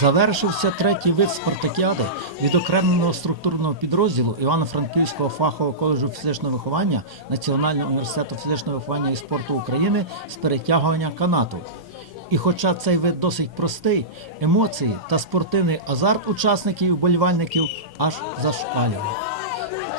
Завершився третій вид спартакіади відокремленого структурного підрозділу Івано-Франківського фахового коледжу фізичного виховання Національного університету фізичного виховання і спорту України з перетягування канату. І хоча цей вид досить простий, емоції та спортивний азарт учасників і вболівальників аж зашкалював.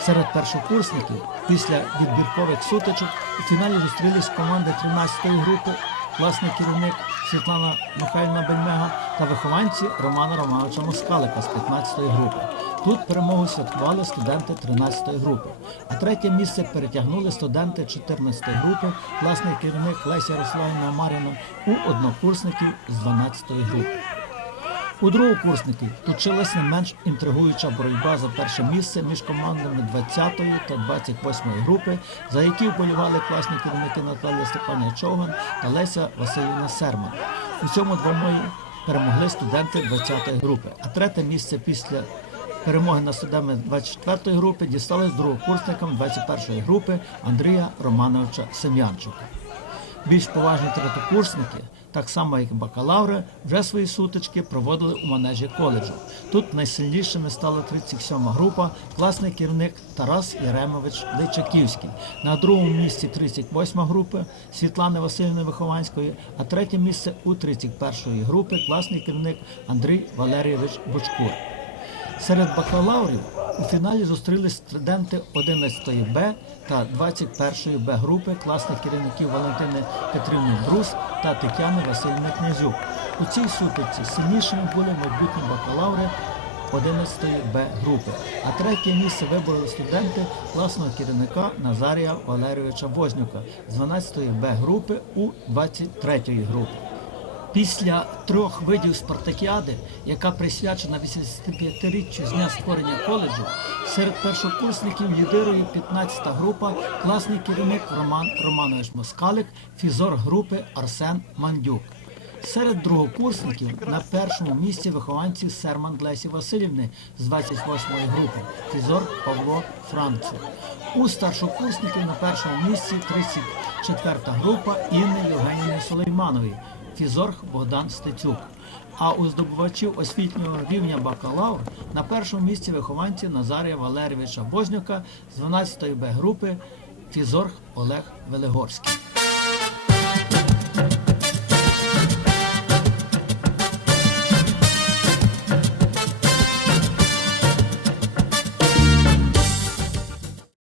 Серед першокурсників після відбіркових сутичок у фіналі зустрілись команди 13-ї групи, класний керівник Світлана Михайлівна Бельмега та вихованці Романа Романовича Москалика з 15-ї групи. Тут перемогу святкували студенти 13-ї групи, а третє місце перетягнули студенти 14-ї групи, класний керівник Леся Ярославівна Маріна у однокурсників з 12-ї групи. У другокурсників точилась не менш інтригуюча боротьба за перше місце між командами 20-ї та 28-ї групи, за які вболівали класні керівники Наталія Степанія Човган та Леся Васильівна Серман. У цьому двомої перемогли студенти 20-ї групи, а третє місце після перемоги над студентами 24-ї групи дісталось другокурсникам 21-ї групи Андрія Романовича Сем'янчука. Більш поважні третокурсники, так само як бакалаври, вже свої сутички проводили у манежі коледжу. Тут найсильнішими стала 37-ма група, класний керівник Тарас Яремович Личаківський. На другому місці 38-ма група Світлани Васильівни Вихованської, а третє місце у 31-ї групи класний керівник Андрій Валерійович Бучкур. Серед бакалаврів у фіналі зустрілись студенти 11 Б та 21 Б групи класних керівників Валентини Петрівни Брус та Тетяни Васильівни Князюк. У цій сутичці сильнішими були майбутні бакалаври 11 Б групи, а третє місце вибороли студенти класного керівника Назарія Валерійовича Вознюка з 12 Б групи у 23 групи. Після трьох видів спартакіади, яка присвячена 85-річчю з дня створення коледжу, серед першокурсників лідирує 15-та група, класний керівник Роман Романович Москалик, фізор групи Арсен Мандюк. Серед другокурсників на першому місці вихованці Серман Лесі Васильівни з 28-ї групи, фізор Павло Францев. У старшокурсників на першому місці 34-та група Інни Євгенівни Сулейманової, фізор Богдан Стецюк. А у здобувачів освітнього рівня бакалавр на першому місці вихованці Назарія Валерійовича Божнюка з 12-ї Б групи фізорг Олег Велигорський.